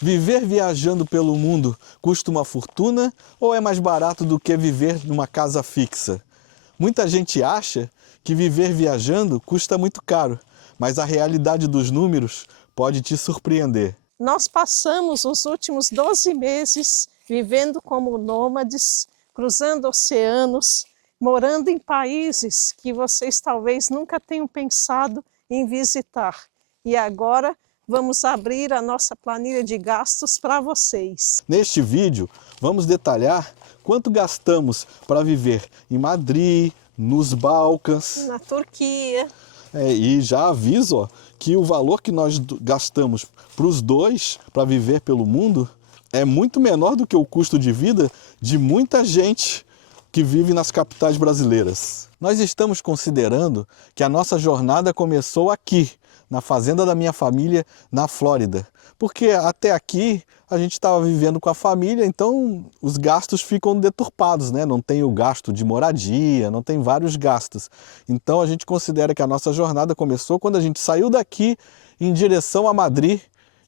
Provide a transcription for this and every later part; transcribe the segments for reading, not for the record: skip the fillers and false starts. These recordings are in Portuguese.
Viver viajando pelo mundo custa uma fortuna ou é mais barato do que viver numa casa fixa? Muita gente acha que viver viajando custa muito caro, mas a realidade dos números pode te surpreender. Nós passamos os últimos 12 meses vivendo como nômades, cruzando oceanos, morando em países que vocês talvez nunca tenham pensado em visitar. E agora vamos abrir a nossa planilha de gastos para vocês. Neste vídeo, vamos detalhar quanto gastamos para viver em Madrid, nos Balcãs. Na Turquia. E já aviso que o valor que nós gastamos para os dois, para viver pelo mundo, é muito menor do que o custo de vida de muita gente que vive nas capitais brasileiras. Nós estamos considerando que a nossa jornada começou aqui, na fazenda da minha família, na Flórida. Porque até aqui a gente estava vivendo com a família, então os gastos ficam deturpados, né? Não tem o gasto de moradia, não tem vários gastos. Então a gente considera que a nossa jornada começou quando a gente saiu daqui em direção a Madrid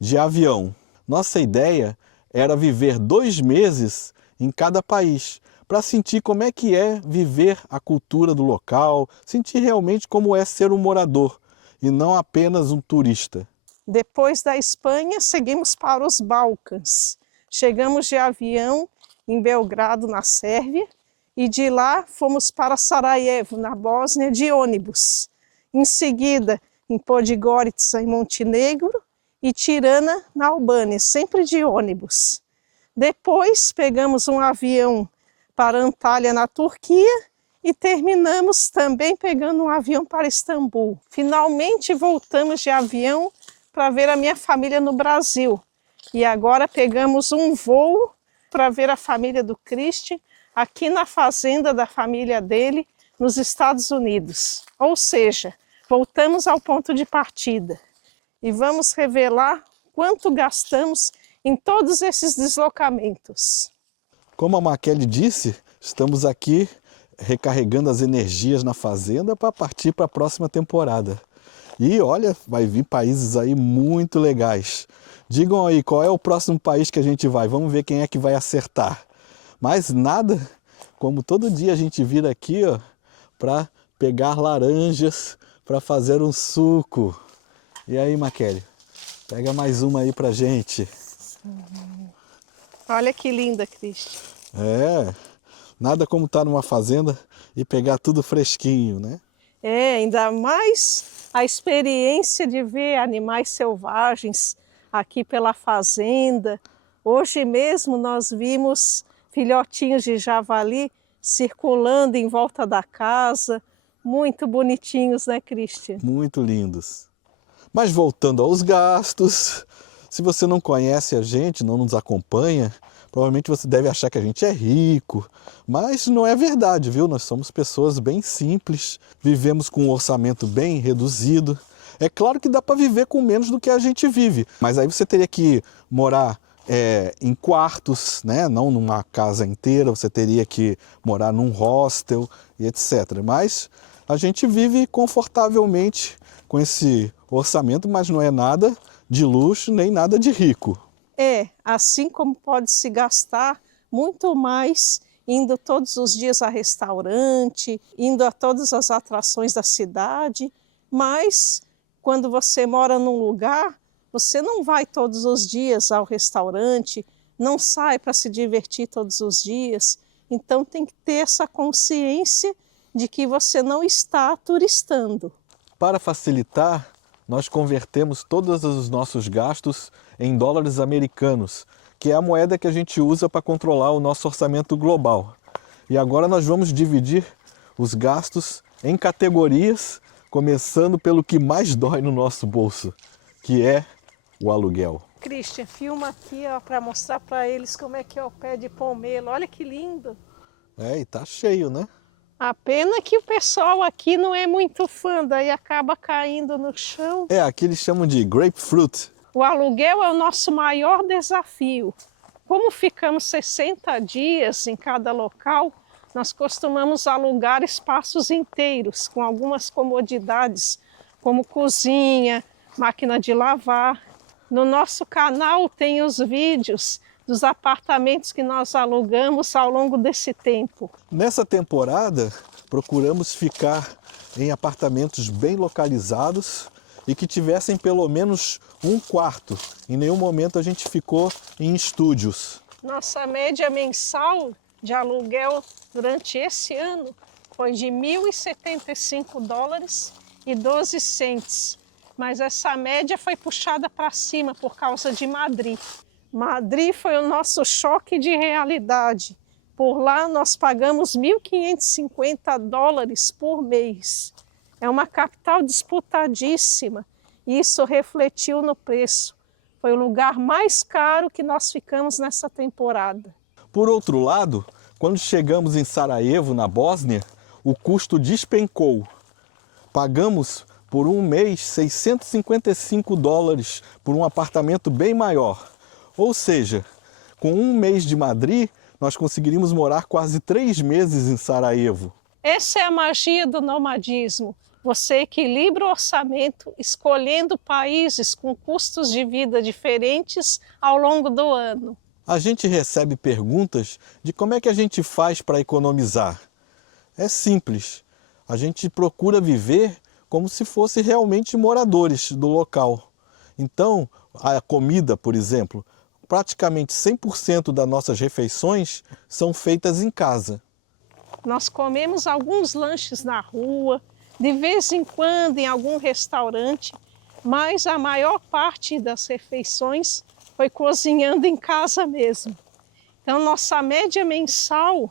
de avião. Nossa ideia era viver 2 meses em cada país, para sentir como é que é viver a cultura do local, sentir realmente como é ser um morador e não apenas um turista. Depois da Espanha, seguimos para os Balcãs. Chegamos de avião em Belgrado, na Sérvia, e de lá fomos para Sarajevo, na Bósnia, de ônibus. Em seguida, em Podgorica, em Montenegro, e Tirana, na Albânia, sempre de ônibus. Depois, pegamos um avião para Antália, na Turquia, e terminamos também pegando um avião para Istambul. Finalmente voltamos de avião para ver a minha família no Brasil. E agora pegamos um voo para ver a família do Christian aqui na fazenda da família dele, nos Estados Unidos. Ou seja, voltamos ao ponto de partida. E vamos revelar quanto gastamos em todos esses deslocamentos. Como a Maquele disse, estamos aqui recarregando as energias na fazenda para partir para a próxima temporada. E olha, vai vir países aí muito legais. Digam aí, qual é o próximo país que a gente vai? Vamos ver quem é que vai acertar. Mas nada como todo dia a gente vir aqui para pegar laranjas, para fazer um suco. E aí, Maquele, pega mais uma aí pra gente. Olha que linda, Christian. Nada como estar numa fazenda e pegar tudo fresquinho, né? Ainda mais a experiência de ver animais selvagens aqui pela fazenda. Hoje mesmo nós vimos filhotinhos de javali circulando em volta da casa, muito bonitinhos, né, Christian? Muito lindos. Mas voltando aos gastos, se você não conhece a gente, não nos acompanha, provavelmente você deve achar que a gente é rico, mas não é verdade, viu? Nós somos pessoas bem simples, vivemos com um orçamento bem reduzido. É claro que dá para viver com menos do que a gente vive, mas aí você teria que morar em quartos, né? Não numa casa inteira, você teria que morar num hostel e etc. Mas a gente vive confortavelmente com esse orçamento, mas não é nada de luxo nem nada de rico. Assim como pode-se gastar muito mais indo todos os dias a restaurante, indo a todas as atrações da cidade, mas quando você mora num lugar, você não vai todos os dias ao restaurante, não sai para se divertir todos os dias, então tem que ter essa consciência de que você não está turistando. Para facilitar, nós convertemos todos os nossos gastos em dólares americanos, que é a moeda que a gente usa para controlar o nosso orçamento global. E agora nós vamos dividir os gastos em categorias, começando pelo que mais dói no nosso bolso, que é o aluguel. Christian, filma aqui para mostrar para eles como é que é o pé de pomelo. Olha que lindo! E tá cheio, né? A pena que o pessoal aqui não é muito fã, daí acaba caindo no chão. Aqui eles chamam de grapefruit. O aluguel é o nosso maior desafio. Como ficamos 60 dias em cada local, nós costumamos alugar espaços inteiros, com algumas comodidades, como cozinha, máquina de lavar. No nosso canal tem os vídeos dos apartamentos que nós alugamos ao longo desse tempo. Nessa temporada, procuramos ficar em apartamentos bem localizados e que tivessem pelo menos um quarto. Em nenhum momento a gente ficou em estúdios. Nossa média mensal de aluguel durante esse ano foi de $1.075,12. Mas essa média foi puxada para cima por causa de Madrid. Madrid foi o nosso choque de realidade. Por lá nós pagamos $1.550 por mês. É uma capital disputadíssima e isso refletiu no preço. Foi o lugar mais caro que nós ficamos nessa temporada. Por outro lado, quando chegamos em Sarajevo, na Bósnia, o custo despencou. Pagamos por um mês $655 por um apartamento bem maior. Ou seja, com um mês de Madrid, nós conseguiríamos morar quase 3 meses em Sarajevo. Essa é a magia do nomadismo. Você equilibra o orçamento escolhendo países com custos de vida diferentes ao longo do ano. A gente recebe perguntas de como é que a gente faz para economizar. É simples. A gente procura viver como se fosse realmente moradores do local. Então, a comida, por exemplo, praticamente 100% das nossas refeições são feitas em casa. Nós comemos alguns lanches na rua, de vez em quando em algum restaurante, mas a maior parte das refeições foi cozinhando em casa mesmo. Então, nossa média mensal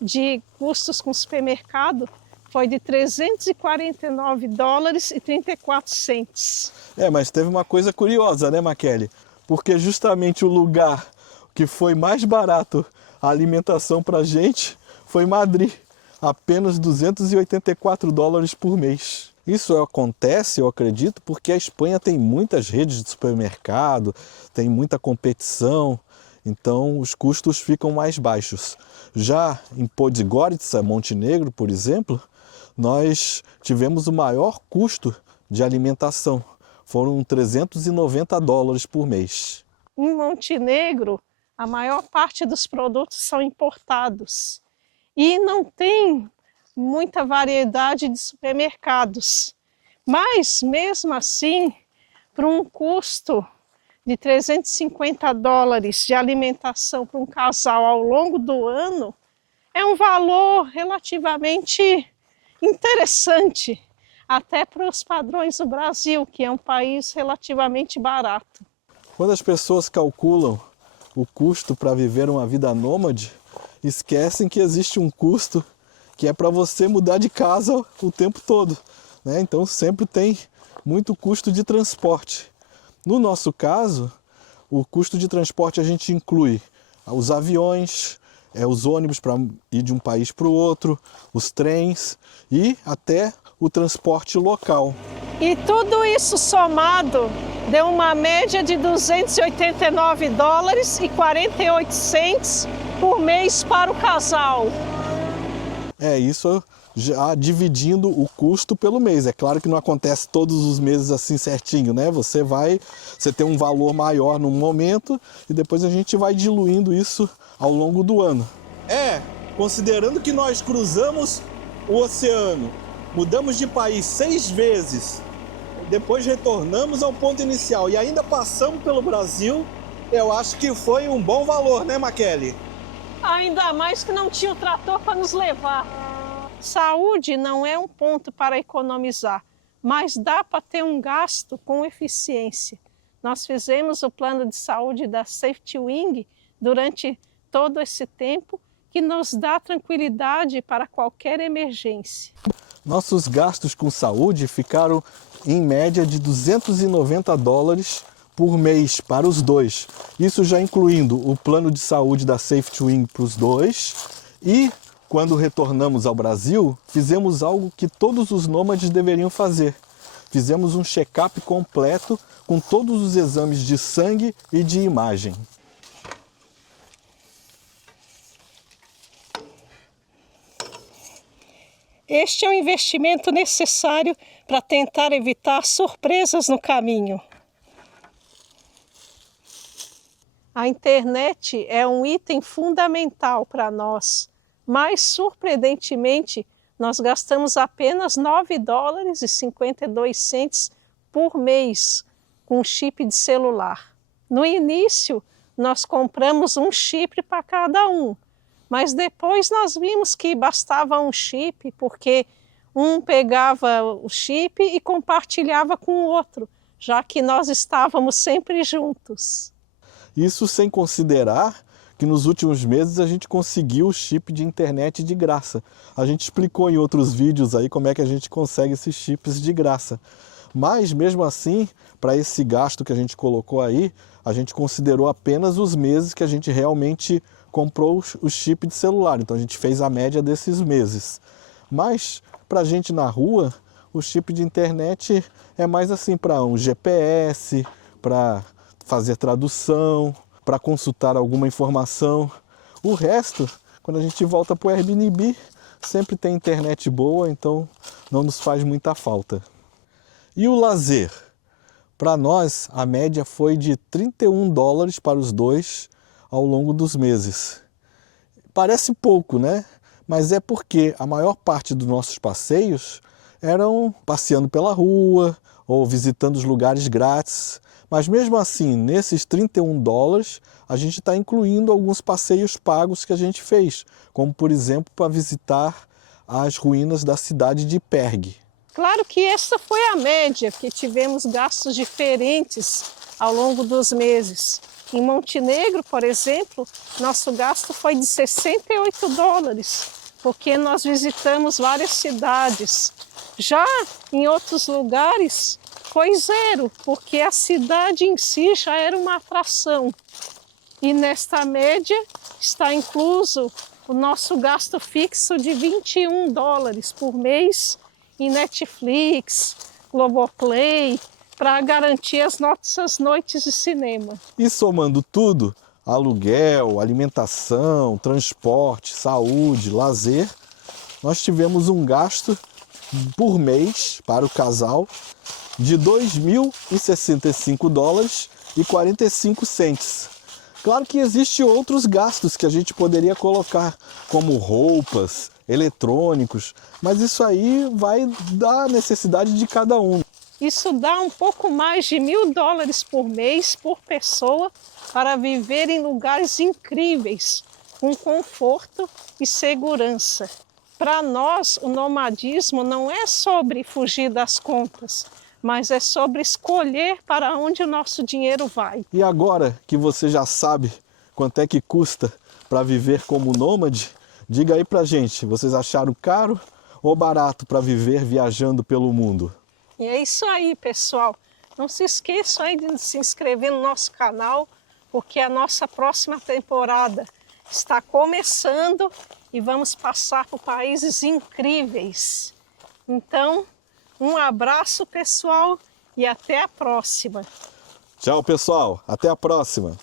de custos com supermercado foi de $349,34. Mas teve uma coisa curiosa, né, Maquele? Porque justamente o lugar que foi mais barato a alimentação para a gente foi Madrid. Apenas $284 por mês. Isso acontece, eu acredito, porque a Espanha tem muitas redes de supermercado, tem muita competição, então os custos ficam mais baixos. Já em Podgorica, Montenegro, por exemplo, nós tivemos o maior custo de alimentação. Foram $390 por mês. Em Montenegro, a maior parte dos produtos são importados. E não tem muita variedade de supermercados. Mas, mesmo assim, para um custo de $350 de alimentação para um casal ao longo do ano, é um valor relativamente interessante, até para os padrões do Brasil, que é um país relativamente barato. Quando as pessoas calculam o custo para viver uma vida nômade, esquecem que existe um custo que é para você mudar de casa o tempo todo, né? Então sempre tem muito custo de transporte. No nosso caso, o custo de transporte a gente inclui os aviões, os ônibus para ir de um país para o outro, os trens e até o transporte local. E tudo isso somado deu uma média de $289,48 por mês para o casal. Isso já dividindo o custo pelo mês. É claro que não acontece todos os meses assim certinho, né? Você tem um valor maior num momento e depois a gente vai diluindo isso ao longo do ano. Considerando que nós cruzamos o oceano, mudamos de país 6 vezes, depois retornamos ao ponto inicial e ainda passamos pelo Brasil, eu acho que foi um bom valor, né, Maquele? Ainda mais que não tinha o trator para nos levar. Saúde não é um ponto para economizar, mas dá para ter um gasto com eficiência. Nós fizemos o plano de saúde da Safety Wing durante todo esse tempo, que nos dá tranquilidade para qualquer emergência. Nossos gastos com saúde ficaram em média de $290 por mês para os dois. Isso já incluindo o plano de saúde da Safety Wing para os dois. E quando retornamos ao Brasil, fizemos algo que todos os nômades deveriam fazer. Fizemos um check-up completo com todos os exames de sangue e de imagem. Este é um investimento necessário para tentar evitar surpresas no caminho. A internet é um item fundamental para nós, mas surpreendentemente nós gastamos apenas $9,52 por mês com chip de celular. No início, nós compramos um chip para cada um, mas depois nós vimos que bastava um chip, porque um pegava o chip e compartilhava com o outro, já que nós estávamos sempre juntos. Isso sem considerar que nos últimos meses a gente conseguiu o chip de internet de graça. A gente explicou em outros vídeos aí como é que a gente consegue esses chips de graça. Mas mesmo assim, para esse gasto que a gente colocou aí, a gente considerou apenas os meses que a gente realmente comprou o chip de celular. Então a gente fez a média desses meses. Mas para a gente na rua, o chip de internet é mais assim para um GPS, para fazer tradução, para consultar alguma informação. O resto, quando a gente volta para o Airbnb, sempre tem internet boa, então não nos faz muita falta. E o lazer? Para nós, a média foi de $31 para os dois ao longo dos meses. Parece pouco, né? Mas é porque a maior parte dos nossos passeios eram passeando pela rua ou visitando os lugares grátis. Mas mesmo assim, nesses $31, a gente está incluindo alguns passeios pagos que a gente fez, como por exemplo para visitar as ruínas da cidade de Perg. Claro que essa foi a média, porque tivemos gastos diferentes ao longo dos meses. Em Montenegro, por exemplo, nosso gasto foi de $68, porque nós visitamos várias cidades. Já em outros lugares foi zero, porque a cidade em si já era uma atração. E nesta média está incluso o nosso gasto fixo de $21 por mês em Netflix, Globoplay, para garantir as nossas noites de cinema. E somando tudo, aluguel, alimentação, transporte, saúde, lazer, nós tivemos um gasto por mês para o casal de $2.065,45. Claro que existem outros gastos que a gente poderia colocar, como roupas, eletrônicos, mas isso aí vai da necessidade de cada um. Isso dá um pouco mais de $1.000 por mês por pessoa para viver em lugares incríveis, com conforto e segurança. Para nós, o nomadismo não é sobre fugir das contas, mas é sobre escolher para onde o nosso dinheiro vai. E agora que você já sabe quanto é que custa para viver como nômade, diga aí pra gente, vocês acharam caro ou barato para viver viajando pelo mundo? E é isso aí, pessoal. Não se esqueçam aí de se inscrever no nosso canal, porque a nossa próxima temporada está começando e vamos passar por países incríveis. Então, um abraço, pessoal, e até a próxima. Tchau, pessoal. Até a próxima.